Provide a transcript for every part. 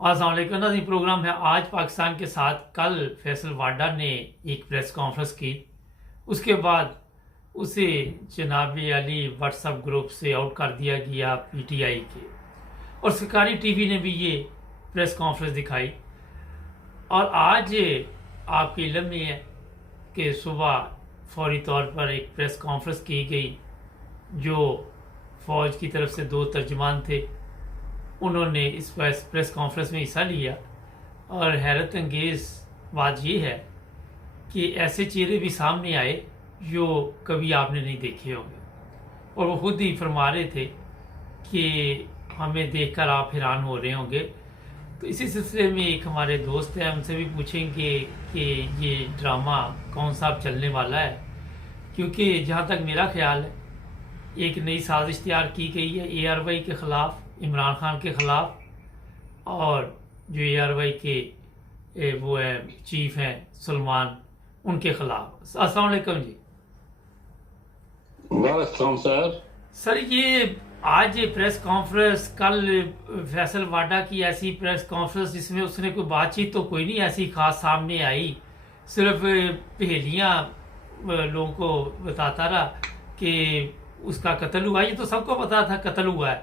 अस्सलाम वालेकुम नाज़रीन। प्रोग्राम है आज पाकिस्तान के साथ। कल फैसल वाडा ने एक प्रेस कॉन्फ्रेंस की, उसके बाद उसे जनाब अली व्हाट्सएप ग्रुप से आउट कर दिया गया पीटीआई के, और सरकारी टीवी ने भी ये प्रेस कॉन्फ्रेंस दिखाई। और आज आपके इल्म में है कि सुबह फौरी तौर पर एक प्रेस कॉन्फ्रेंस की गई, जो फ़ौज की तरफ से दो तर्जुमान थे, उन्होंने इस प्रेस कॉन्फ्रेंस में हिस्सा लिया। और हैरत अंगेज़ बात यह है कि ऐसे चेहरे भी सामने आए जो कभी आपने नहीं देखे होंगे, और वो खुद ही फरमा रहे थे कि हमें देखकर आप हैरान हो रहे होंगे। तो इसी सिलसिले में एक हमारे दोस्त हैं, उनसे भी पूछेंगे कि ये ड्रामा कौन सा अब चलने वाला है, क्योंकि जहाँ तक मेरा ख्याल है एक नई साजिश तैयार की गई है ARY के ख़िलाफ़, इमरान खान के ख़िलाफ़, और जो ARY के वो है चीफ हैं सलमान, उनके ख़िलाफ़। अस्सलाम वालेकुम जी। वालेकुम सर। सर, ये आज ये प्रेस कॉन्फ्रेंस, कल फैसल वाडा की ऐसी प्रेस कॉन्फ्रेंस जिसमें उसने कोई बातचीत तो कोई नहीं ऐसी खास सामने आई, सिर्फ पहेलियाँ लोगों को बताता रहा कि उसका कत्ल हुआ। ये तो सबको पता था कत्ल हुआ है,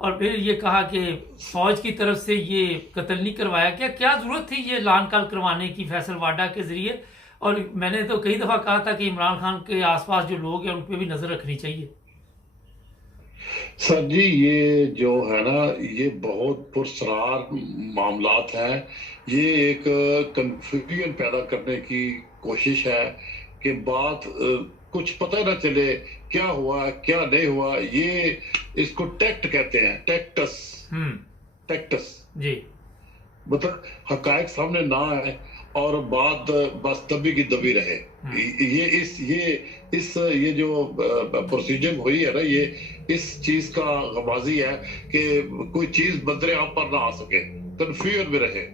और फिर ये कहा कि फौज की तरफ से ये कत्ल नहीं करवाया गया। क्या जरूरत थी ये लान कल करवाने की फैसल वाडा के जरिए? और मैंने तो कई दफा कहा था कि इमरान खान के आसपास जो लोग हैं उन पे भी नजर रखनी चाहिए। सर जी, ये जो है ना, ये बहुत पुरस्कार मामलात हैं। ये एक कंफ्यूजन पैदा करने की कोशिश है कि बात कुछ पता ना चले क्या हुआ क्या नहीं हुआ। ये इसको टैक्ट कहते हैं, टैक्टस। टैक्टस जी। मतलब हकायक सामने ना आए और बात बस दबी की दबी रहे। ये जो प्रोसीजर हुई है ना, ये इस चीज का गमाजी है कि कोई चीज बदरे आप पर ना आ सके, कंफ्यूजन में रहे।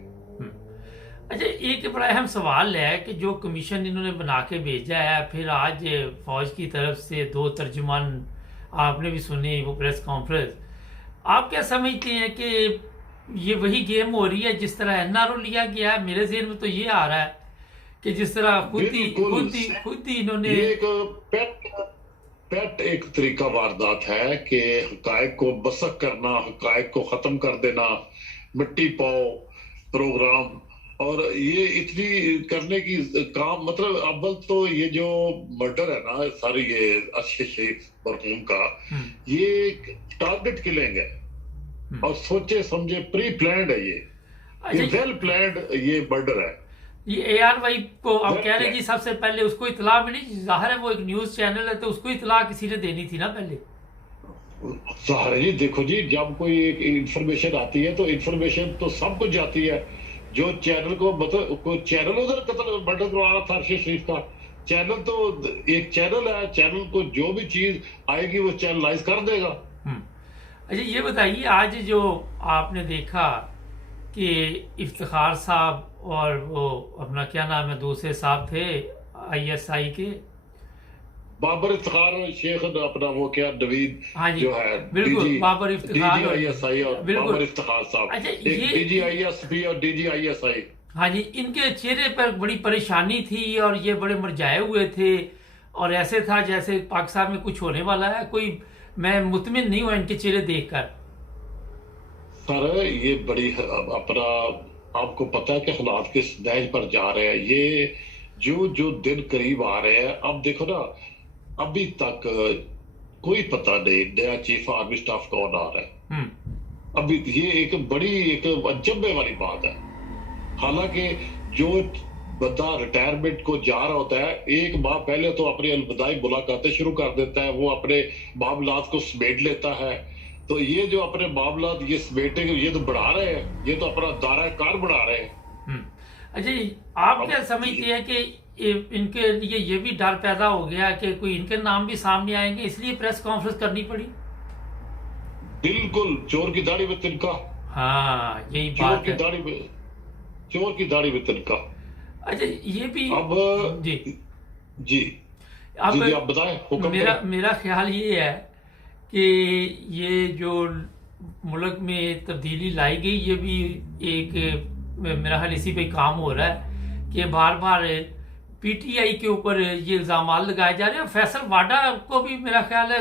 अच्छा, एक बड़ा अहम सवाल है कि जो कमीशन इन्होंने बना के भेजा है, फिर आज फौज की तरफ से दो तर्जुमान, आपने भी सुनी वो प्रेस कॉन्फ्रेंस, आप क्या समझते हैं कि ये वही गेम हो रही है जिस तरह NRO लिया गया है? मेरे ज़हन में तो ये आ रहा है कि जिस तरह खुद ही इन्होंने ये एक पेट पेट एक तरीका वारदात है कि हकायक को बसक करना, हकायक को खत्म कर देना, मिट्टी पाओ प्रोग्राम। और ये इतनी करने की काम, मतलब अव्वल तो ये जो मर्डर है ना, सारी ये अच्छे शेख मरहूम का, ये टारगेट किलिंग है और सोचे समझे प्री प्लान्ड है। ये वेल प्लान्ड ये मर्डर है। ये ARY को आप कह रहे हैं जी, सबसे पहले उसको इतला मिली? जाहिर है वो एक न्यूज चैनल है, तो उसको इतला किसी ने देनी थी ना पहले। जाहिर जी, देखो जी, जब कोई एक इंफॉर्मेशन आती है तो इंफॉर्मेशन तो सब कुछ जाती है। जो चैनल को, मतलब कोई चैनल उधर कत्ल मर्डर करवाना था अरशद शरीफ का, चैनल तो एक चैनल है, चैनल को जो भी चीज आएगी वो चैनलाइज कर देगा। अच्छा, ये बताइए, आज जो आपने देखा कि इफ्तिखार साहब और वो अपना क्या नाम है दूसरे साहब थे ISI के, बाबर इफ्तिखार शेख, अपना वो क्या नवीद, हाँ जी, जो है बिल्कुल बाबर इफ्तिखार और DGISI और बाबर इफ्तिखार साहब। अच्छा, एक ये DGISP और DGISI। हाँ जी, इनके चेहरे पर बड़ी परेशानी थी और ये बड़े मुरझाए हुए थे, और ऐसे था जैसे पाकिस्तान में कुछ होने वाला है। कोई, मैं मुतमिन नहीं हुआ इनके चेहरे देखकर। सर, ये बड़ी अपना, आपको पता है कि हालात किस नहज पर जा रहे हैं। ये जो जो दिन करीब आ रहे हैं, अब देखो ना, अभी तक कोई पता नहीं नया चीफ आर्मी स्टाफ कौन आ रहा है। अभी ये एक बड़ी एक अचंभे वाली बात है। हालांकि जो बंदा रिटायरमेंट को जा रहा होता है, एक माह पहले तो अपनी अलविदाई मुलाकातें शुरू कर देता है, वो अपने मामलात को समेट लेता है। तो ये जो अपने मामलात ये समेटेंगे, ये तो बढ़ा रहे हैं, ये तो अपना दायरा कार बढ़ा रहे हैं। अच्छा, आप क्या समझते हैं कि इनके लिए ये भी डर पैदा हो गया कि कोई इनके नाम भी सामने आएंगे, इसलिए प्रेस कॉन्फ्रेंस करनी पड़ी? बिल्कुल, चोर की दाढ़ी में तिनका। हाँ, यही चोर बात की है। दाढ़ी में, चोर की दाढ़ी में तिनका। अच्छा, ये भी अब जी जी अब जी, आप बताएं, हुक्म मेरा करें। मेरा ख्याल ये है कि ये जो मुल्क में तब्दीली लाई गई, ये भी एक मेरा ख्याल इसी पे काम हो रहा है कि बार बार पीटीआई के ऊपर ये इल्ज़ाम लगाए जा रहे हैं। फैसल वाडा को भी मेरा ख्याल है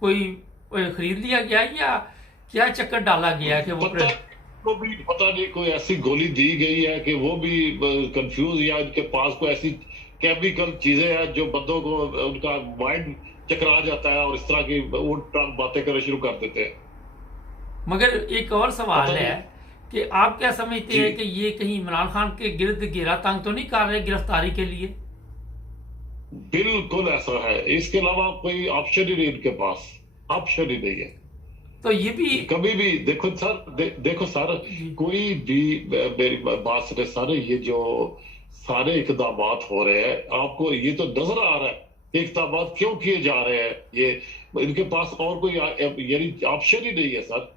कोई खरीद लिया गया है या क्या चक्कर डाला गया है कि वो को भी पता नहीं कोई ऐसी गोली दी गई है कि वो भी कंफ्यूज, या इनके पास कोई ऐसी केमिकल चीजें हैं जो बंदों को उनका माइंड चकरा जाता है और इस तरह की उल्ट बातें करना शुरू कर देते हैं। मगर एक और सवाल है कि आप क्या समझते हैं कि ये कहीं इमरान खान के गिर्द घेरा तंग तो नहीं कर रहे गिरफ्तारी के लिए? बिल्कुल ऐसा है, इसके अलावा कोई ऑप्शन ही नहीं इनके पास, ऑप्शन ही नहीं है। तो ये भी कभी भी देखो सर, देखो सर, कोई भी मेरी बात सुने सर, ये जो सारे इकदाम हो रहे हैं आपको ये तो नजर आ रहा है इकदाम क्यों किए जा रहे हैं, ये इनके पास और कोई यानी ऑप्शन ही नहीं है सर।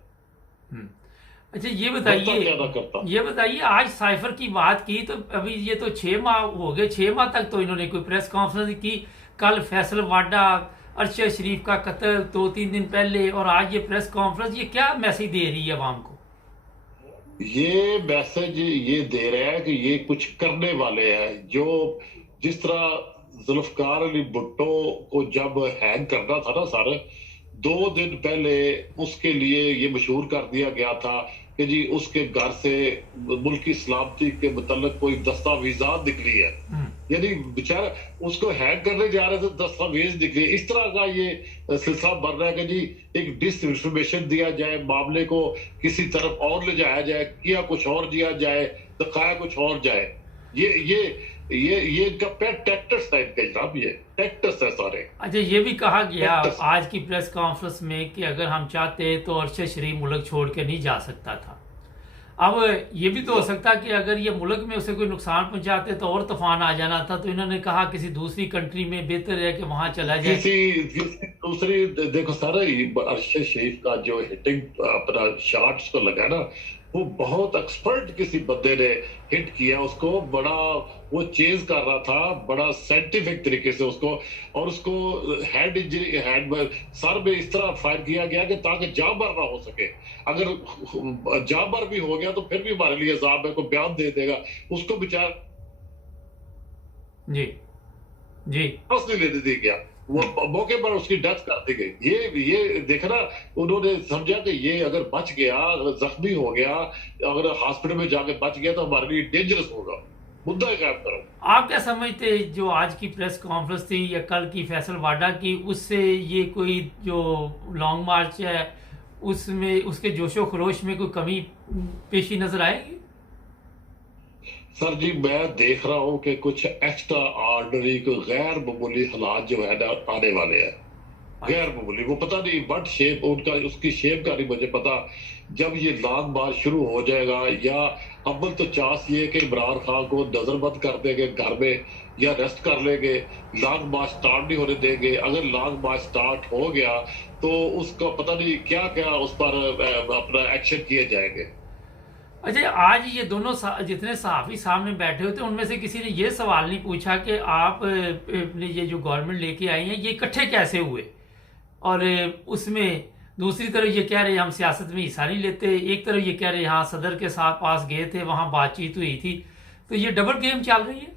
अच्छा ये बताइए आज साइफर की बात की तो अभी ये तो 6 माह हो गए, 6 माह तक तो इन्होंने कोई प्रेस कॉन्फ्रेंस की। कल फैसल वाडा, अरशद शरीफ का कत्ल 2-3 दिन पहले, और आज ये प्रेस कॉन्फ्रेंस, ये क्या मैसेज दे रही है अवाम को? ये मैसेज ये दे रहा है कि ये कुछ करने वाले हैं। जो जिस तरह जुल्फकार अली भुट्टो को जब हैंग करना था ना सर, 2 दिन पहले उसके लिए ये मशहूर कर दिया गया था कि जी उसके घर से मुल्क की सलामती के मुतल्लिक कोई दस्तावेजात निकली है, यानी बेचारा उसको हैक करने जा रहे थे, दस्तावेज निकले। इस तरह का ये सिलसिला बन रहा है कि जी एक डिसइंफॉर्मेशन दिया जाए, मामले को किसी तरफ और ले जाया जाए, किया कुछ और दिया जाए, दिखाया कुछ और जाए। ये इनका पेट टैक्टिक्स है इनका जनाब, ये टैक्टिक्स है सारे। अच्छा ये भी कहा गया आज की प्रेस कॉन्फ्रेंस में कि अगर हम चाहते तो अरशद शरीफ मुल्क छोड़ के नहीं जा सकता था। अब ये भी तो हो सकता कि अगर ये मुल्क में उसे कोई नुकसान पहुंचाते तो और तूफान आ जाना था, तो इन्होंने कहा किसी दूसरी कंट्री में बेहतर है कि वहां चला जाए। किसी दूसरी देखो सारा अरशद शरीफ का जो हिटिंग अपना शॉट्स को लगा ना, वो बहुत एक्सपर्ट किसी बंदे ने हिट किया उसको, बड़ा वो चेज कर रहा था बड़ा साइंटिफिक तरीके से उसको, और उसको हेड इंजरी, हेड में सर में इस तरह फायर किया गया कि ताकि जान मर ना हो सके। अगर जान मर भी हो गया तो फिर भी हमारे लिए साहब को बयान दे देगा, उसको बेचारा जी जी नहीं लेने दे गया, वो मौके पर उसकी डेथ कर दी गई। ये देखना उन्होंने समझा कि ये अगर बच गया, जख्मी हो गया, अगर हॉस्पिटल में जाके बच गया तो हमारे लिए डेंजरस होगा। मुद्दा कायम करो। आप क्या समझते जो आज की प्रेस कॉन्फ्रेंस थी या कल की फैसल वाडा की, उससे ये कोई जो लॉन्ग मार्च है उसमें उसके जोशो खरोश में कोई कमी पेशी नजर आएगी? सर जी मैं देख रहा हूं कि कुछ एक्स्ट्रा ऑर्डिनरी, कोई गैर मामूली हालात जो है ना आने वाले हैं, गैर मामूली। वो पता नहीं बट शेप उनका, उसकी शेप का नहीं मुझे पता। जब ये लॉन्ग मार्च शुरू हो जाएगा, या अव्वल तो चांस ये कि इमरान खान को नजरबंद कर देंगे घर में या रेस्ट कर लेंगे, लॉन्ग मार्च स्टार्ट नहीं होने देंगे। अगर लॉन्ग मार्च स्टार्ट हो गया तो उसका पता नहीं क्या क्या उस पर अपना एक्शन किए जाएंगे। अच्छा आज ये दोनों जितने सहाफ़ी सामने बैठे होते हैं उनमें से किसी ने ये सवाल नहीं पूछा कि आप अपने ये जो गवर्नमेंट लेके आई हैं ये इकट्ठे कैसे हुए? और उसमें दूसरी तरफ ये कह रहे हम सियासत में हिस्सा नहीं लेते, एक तरफ ये कह रहे हाँ सदर के साथ पास गए थे, वहां बातचीत हुई थी, तो ये डबल गेम चल रही है।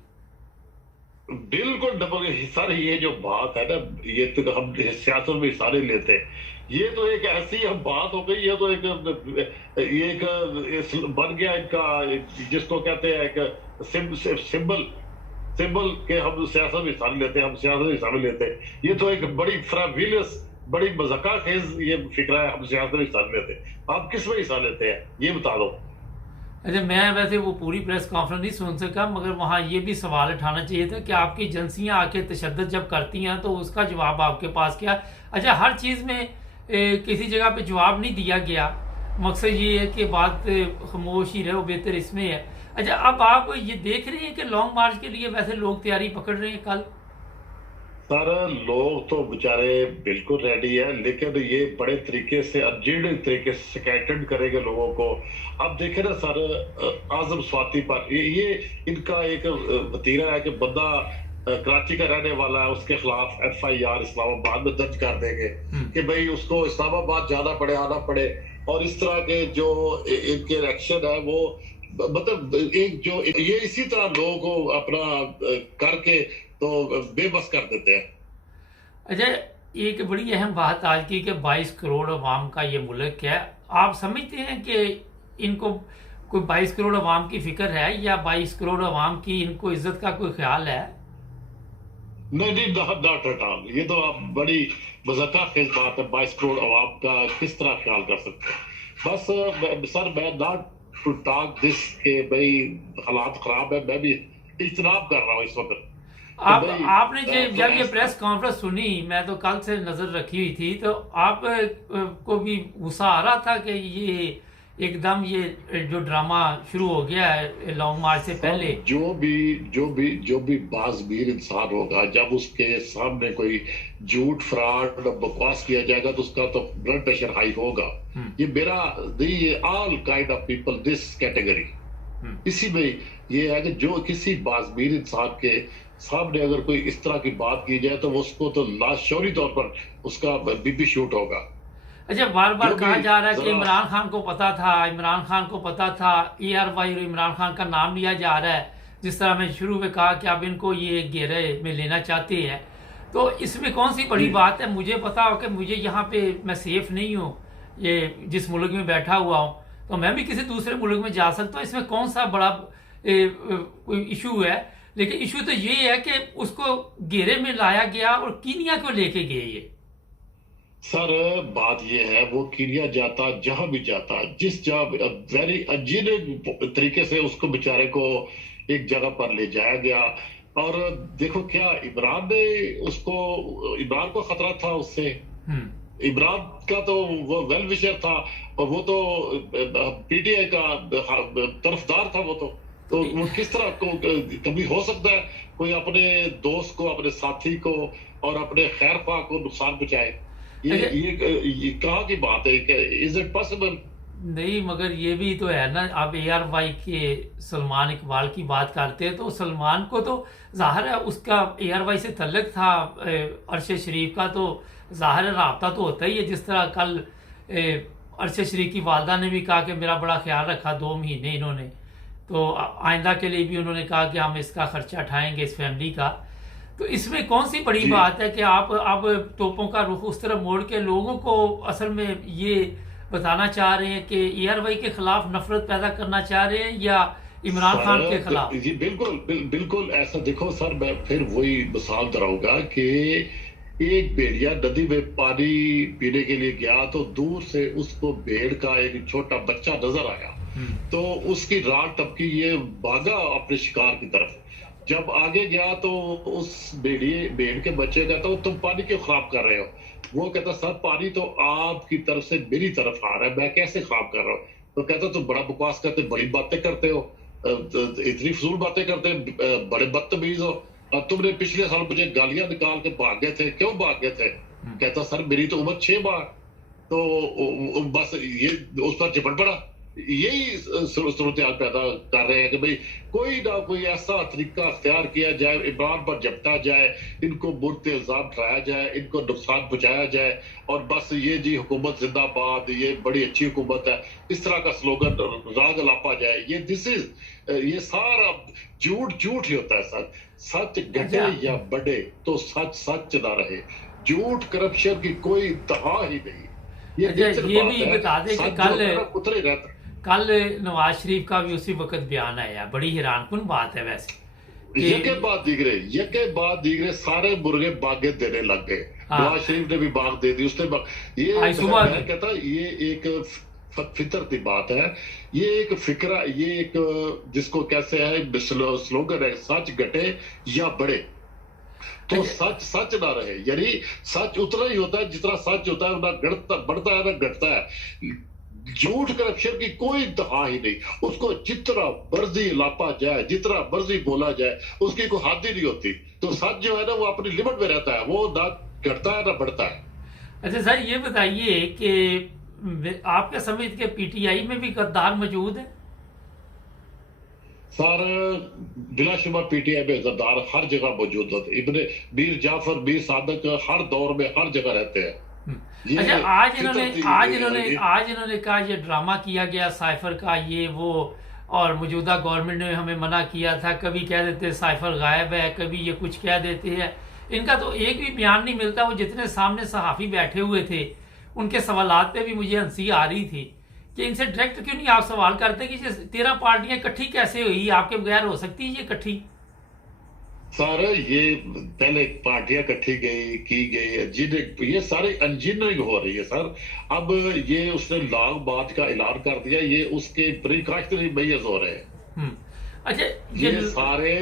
बिल्कुल डबल हिस्सा, ये जो बात है ना, ये तो हम सियासत में हिस्सा नहीं लेते, ये तो एक ऐसी हम बात हो गई, ये तो एक बन गया इनका, जिसको कहते हैं एक सिंबल के हम सियासत में हिस्सा नहीं लेते, हम सियासत में हिस्सा नहीं लेते। ये तो एक बड़ी फ्राविलियस, बड़ी मजाका खेज ये फिक्रा है, हम सियासत में हिस्सा नहीं लेते। आप किस में हिस्सा लेते हैं ये बता दो। अच्छा मैं वैसे वो पूरी प्रेस कॉन्फ्रेंस नहीं सुन सका, मगर वहाँ ये भी सवाल उठाना चाहिए था कि आपकी एजेंसियाँ आके तशद्दुद जब करती हैं तो उसका जवाब आपके पास क्या? अच्छा हर चीज़ में किसी जगह पे जवाब नहीं दिया गया, मकसद ये है कि बात खामोश ही रहो, बेहतर इसमें है। अच्छा अब आप ये देख रहे हैं कि लॉन्ग मार्च के लिए वैसे लोग तैयारी पकड़ रहे हैं कल? सर लोग तो बेचारे बिल्कुल रेडी है, लेकिन ये बड़े तरीके से अर्जेंट तरीके से स्कैटर्ड करेंगे लोगों को। अब देखे ना सर, आजम स्वाति पर ये इनका एक वतीरा है कि बंदा कराची का रहने वाला है, उसके खिलाफ FIR इस्लामाबाद में दर्ज कर देंगे कि भाई उसको इस्लामाबाद जाना पड़े, आना पड़े। और इस तरह के जो इनके एक्शन है वो मतलब एक जो ये इसी तरह लोगों को अपना करके तो बेबस कर देते हैं। अच्छा, एक बड़ी अहम बात आज की कि 22 करोड़ अवाम का ये मुल्क है। आप समझते हैं कि इनको कोई 22 करोड़ अवाम की फिक्र है, या 22 करोड़ अवाम की इनको इज्जत का कोई ख्याल है? नहीं नहीं, नॉट एट ऑल। ये तो आप बड़ी मज़ाक़ बात है, 22 करोड़ अवाम का किस तरह ख्याल कर सकते हैं। बस सर, मैं नॉट टू टॉक दिस के भाई हालात खराब है, मैं भी इज्तनाब कर रहा हूँ इस वक्त कि आप भाई आपने जब ये तो प्रेस कॉन्फ्रेंस सुनी, मैं तो कल से नजर रखी हुई थी, तो आप को भी गुस्सा आ रहा था कि ये एकदम ये जो ड्रामा शुरू हो गया है लॉन्ग मार्च से सर, पहले? जो भी बाज़मीर इंसान होगा, जब उसके सामने कोई झूठ फ्रॉड बकवास किया जाएगा तो उसका तो ब्लड प्रेशर हाई होगा। हम्म। ये मेरा ये all kind of people this category. हम्म। इसी में ये है कि जो किसी बाज़मीर इंसान के सामने अगर कोई इस तरह की बात की जाए तो वो उसको तो लाशौरी तौर पर उसका बीपी शूट होगा। अच्छा, बार बार जो कहा भी जा रहा है कि जरा इमरान खान को पता था, इमरान खान को पता था, ARY और इमरान खान का नाम लिया जा रहा है। जिस तरह मैं शुरू में कहा कि अब इनको ये घेरे में लेना चाहते हैं, तो इसमें कौन सी बड़ी जी बात है? मुझे पता हो कि मुझे यहाँ पे मैं सेफ नहीं हूँ, ये जिस मुल्क में बैठा हुआ हूँ, तो मैं भी किसी दूसरे मुल्क में जा सकता हूँ। इसमें कौन सा बड़ा इशू है? लेकिन इशू तो ये है कि उसको घेरे में लाया गया और कीनिया को लेके गए ये। सर, बात ये है वो कीनिया जाता, जहां भी जाता, जिस जगह वेरी अजीब तरीके से उसको बेचारे को एक जगह पर ले जाया गया। और देखो क्या इमरान को खतरा था उससे। हम्म। इमरान का तो वो वेल विशर था, और वो तो PTI का तरफदार था। तो वो किस तरह को कभी हो सकता है कोई अपने दोस्त को, अपने साथी को और अपने खैर ख्वाह को नुकसान पहुंचाए? अच्छा, ये कहाँ की बात है? Is it possible? नहीं, मगर ये भी तो है ना, आप ARY के सलमान इकबाल की बात करते हैं, तो सलमान को तो जाहिर है उसका ARY से तल्लुक था। अरशद शरीफ का तो जाहिर है रब्ता तो होता ही है। जिस तरह कल अरशद शरीफ की वालदा ने भी कहा कि मेरा बड़ा ख्याल रखा 2 महीने इन्होंने, तो आइंदा के लिए भी उन्होंने कहा कि हम इसका खर्चा उठाएंगे इस फैमिली का। तो इसमें कौन सी बड़ी जी बात है कि आप अब तोपों का रुख उस तरफ मोड़ के लोगों को असल में ये बताना चाह रहे हैं कि ARY के खिलाफ नफरत पैदा करना चाह रहे हैं, या इमरान खान के खिलाफ? जी बिल्कुल ऐसा। देखो सर, मैं फिर वही मिसाल दोहराऊंगा कि एक भेड़िया नदी में पानी पीने के लिए गया तो दूर से उसको भेड़ का एक छोटा बच्चा नजर आया, तो उसकी रात टपकी, ये भागा अपने शिकार की तरफ। जब आगे गया तो उस भेड़ के बच्चे कहता, तुम पानी क्यों खराब कर रहे हो? वो कहता, सर पानी तो आपकी तरफ से मेरी तरफ आ रहा है, मैं कैसे खराब कर रहा हूँ? तो कहता, तुम बड़ा बकवास करते, बड़ी बातें करते हो, इतनी फजूल बातें करते, बड़े बदतमीज हो। और तुमने पिछले साल मुझे गालियां निकाल के भाग गए थे, क्यों भाग गए थे? कहता, सर मेरी तो उम्र 6 बार। तो बस ये उस पर चिपट पड़ा। यही सूरत हाल पैदा कर रहे हैं कि भाई कोई ना कोई ऐसा तरीका अख्तियार किया जाए, इमरान पर झपटा जाए, इनको बुरे इल्जाम ठहराया जाए, इनको नुकसान पहुंचाया जाए, और बस ये जी हुकूमत जिंदाबाद, ये बड़ी अच्छी हुकूमत है, इस तरह का स्लोगन राग लापा जाए। ये सारा झूठ ही होता है सर। सच घटे या बढ़े तो सच सच ना रहे। झूठ करप्शन की कोई इंतहा ही नहीं। ये भी बता दें कि उतरे रहता। कल नवाज शरीफ का भी उसी वक्त बयान आया, बड़ी हैरानकुन बात है वैसे। यके बाद दीगरे सारे मुर्गे बागे देने लग गए। नवाज शरीफ ने भी बाग दे दी, उसने ये मैं कहता ये एक फितर की बात है, ये एक फिक्रा, ये एक जिसको कैसे है स्लोगन है, सच घटे या बढ़े तो सच सच ना रहे। यानी सच उतना ही होता है जितना सच होता है, ना बढ़ता है ना घटता है। झूठ करप्शन की कोई इंतहा ही नहीं। उसको जितना मर्जी लापा जाए, जितना मर्जी बोला जाए, उसकी कोई हद ही नहीं होती। तो सच जो है ना वो अपनी लिमिट में रहता है, वो ना घटता है ना बढ़ता है। अच्छा सर, ये बताइए कि आपके समझ के PTI में भी गद्दार मौजूद है? सर बिलाशुबा पीटीआई में जरदार हर जगह मौजूद होते, इब्ने मीर जाफर मीर सादक हर दौर में हर जगह रहते हैं। ये अच्छा, फितरती आज इन्होंने कहा ये ड्रामा किया गया साइफर का, ये वो, और मौजूदा गवर्नमेंट ने हमें मना किया था, कभी कह देते साइफर गायब है, कभी ये कुछ कह देते हैं। इनका तो एक भी बयान नहीं मिलता। वो जितने सामने सहाफी बैठे हुए थे उनके सवालात पे भी मुझे हंसी आ रही थी कि इनसे डायरेक्ट क्यों नहीं आप सवाल करते कि ये 13 पार्टियां इकट्ठी कैसे हुई, आपके बगैर हो सकती है ये इकट्ठी? सर ये पहले पार्टियां इकट्ठी की गई, जिन्हें ये सारी इंजीनियरिंग हो रही है सर। अब ये उसने लॉन्ग मार्च का ऐलान कर दिया, ये उसके प्रिकॉशनरी मेजर्स हो रहे हैं। हम्म। अच्छा, ये सारे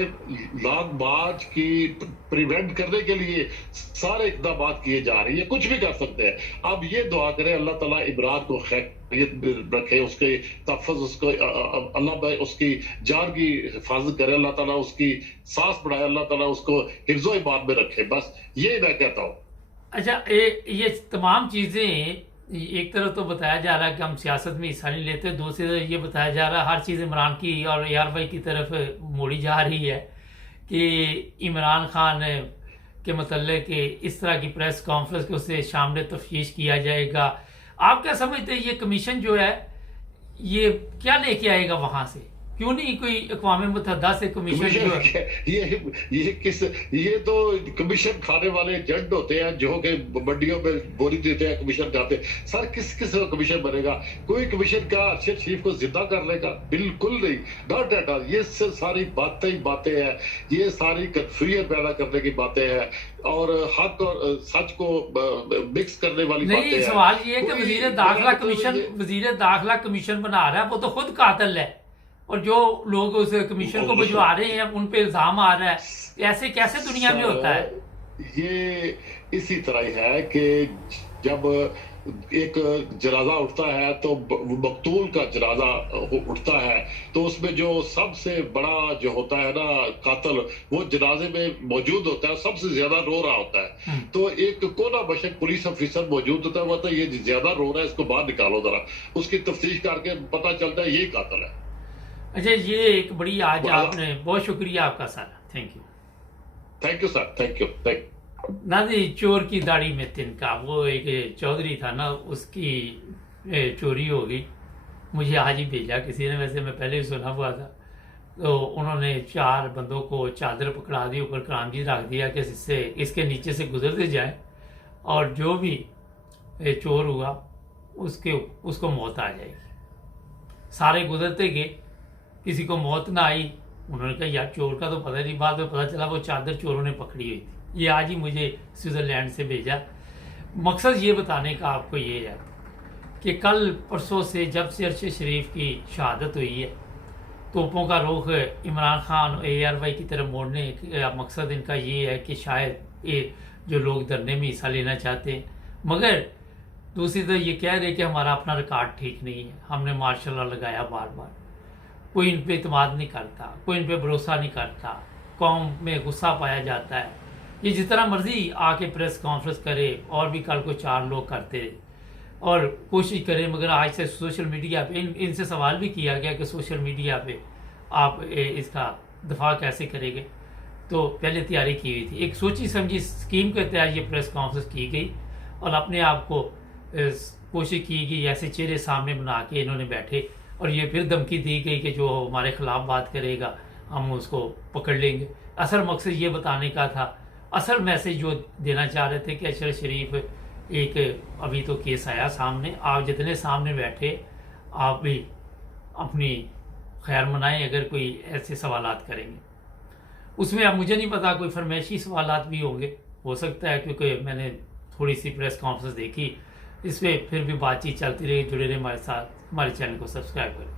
लॉन्ग मार्च की प्रिवेंट करने के लिए सारे इकदाम किए जा रही है, कुछ भी कर सकते हैं। अब ये दुआ करें अल्लाह ताला इमरान को खैरियत रखे, उसके तहफ़्फ़ुज़, उसको अल्लाह उसकी जान की हिफाजत करे, अल्लाह ताला उसकी सांस बढ़ाए, अल्लाह ताला उसको हिफ्ज़ो ईमान में रखे, बस ये मैं कहता हूँ। अच्छा, ये तमाम चीज़ें एक तरफ तो बताया जा रहा है कि हम सियासत में हिस्सा नहीं लेते, दूसरी तरफ ये बताया जा रहा है हर चीज़ इमरान की और यार भाई की तरफ मोड़ी जा रही है कि इमरान खान के मतलब कि इस तरह की प्रेस कॉन्फ्रेंस के उससे सामने तफ्तीश किया जाएगा। आप क्या समझते हैं ये कमीशन जो है ये क्या लेके आएगा वहां से? क्यों नहीं कोई अक़वाम मुत्तहिदा से कमीशन जो है? ये तो कमीशन खाने वाले एजेंट होते हैं जो कि मंडियों में बोली देते हैं, कमीशन खाते हैं। सर किस किस का कमीशन बनेगा? कोई कमीशन का अरशद शरीफ को जिंदा कर लेगा? बिल्कुल नहीं, नॉट एट ऑल। ये सारी बातें ही बातें हैं, ये सारी कंफ्यूजन पैदा करने की बातें हैं और हक और सच को मिक्स करने वाली बातें हैं। नहीं, सवाल ये है कि वजीर दाखिला कमीशन बना रहा है, वो तो खुद कातिल है, और जो लोग उस कमीशन को भिजवा रहे हैं उन पे इल्जाम आ रहा है। ऐसे कैसे दुनिया में होता है? ये इसी तरह ही है कि जब एक जनाजा उठता है तो मकतूल का जनाजा उठता है, तो उसमें जो सबसे बड़ा जो होता है ना कातिल, वो जनाजे में मौजूद होता है, सबसे ज्यादा रो रहा होता है। तो एक कोना बशक पुलिस ऑफिसर मौजूद होता है, वो तो ये ज्यादा रो रहा है, इसको बाहर निकालो जरा। उसकी तफ्तीश करके पता चलता है यही कातिल है। अच्छा, ये एक बड़ी आज आपने, बहुत शुक्रिया आपका sir, thank you sir, thank you. Nazi, चोर की दाढ़ी में तिनका, वो एक चौधरी था ना, उसकी चोरी हो गई। मुझे आज ही भेजा किसी ने, वैसे मैं पहले ही सुना हुआ था। तो उन्होंने 4 बंदों को चादर पकड़ा दी, ऊपर करामजी रख दिया कि इससे इसके नीचे से गुजरते जाए और जो भी चोर हुआ उसको मौत आ जाएगी। सारे गुजरते गए, किसी को मौत ना आई। उन्होंने कहा यार चोर का तो पता नहीं, बाद में पता चला वो चादर चोरों ने पकड़ी हुई थी। ये आज ही मुझे स्विट्जरलैंड से भेजा। मकसद ये बताने का आपको ये है कि कल परसों से जब से अरशद शरीफ की शहादत हुई है, तोपों का रुख इमरान खान ARY की तरफ मोड़ने का मकसद इनका ये है कि शायद ये जो लोग धरने में हिस्सा लेना चाहते हैं, मगर दूसरी तरफ ये कह रहे कि हमारा अपना रिकॉर्ड ठीक नहीं है, हमने मार्शल लॉ लगाया बार बार, कोई इन पे इतमाद नहीं करता, कोई इन पे भरोसा नहीं करता, कौम में गुस्सा पाया जाता है। ये जिस तरह मर्जी आके प्रेस कॉन्फ्रेंस करे और भी कल को 4 लोग करते और कोशिश करें, मगर आज से सोशल मीडिया पे इनसे सवाल भी किया गया कि सोशल मीडिया पे आप इसका दफा कैसे करेंगे। तो पहले तैयारी की हुई थी, एक सोची समझी स्कीम के तहत ये प्रेस कॉन्फ्रेंस की गई और अपने आप को कोशिश की गई ऐसे चेहरे सामने बना के इन्होंने बैठे और ये फिर धमकी दी गई कि जो हमारे खिलाफ बात करेगा हम उसको पकड़ लेंगे। असल मकसद ये बताने का था, असल मैसेज जो देना चाह रहे थे कि अरशद शरीफ एक अभी तो केस आया सामने, आप जितने सामने बैठे आप भी अपनी खैर मनाएं अगर कोई ऐसे सवालात करेंगे। उसमें अब मुझे नहीं पता कोई फरमाइशी सवालात भी होंगे, हो सकता है, क्योंकि मैंने थोड़ी सी प्रेस कॉन्फ्रेंस देखी, इस पर फिर भी बातचीत चलती रही। जुड़े रहे हमारे साथ, हमारे चैनल को सब्सक्राइब करें।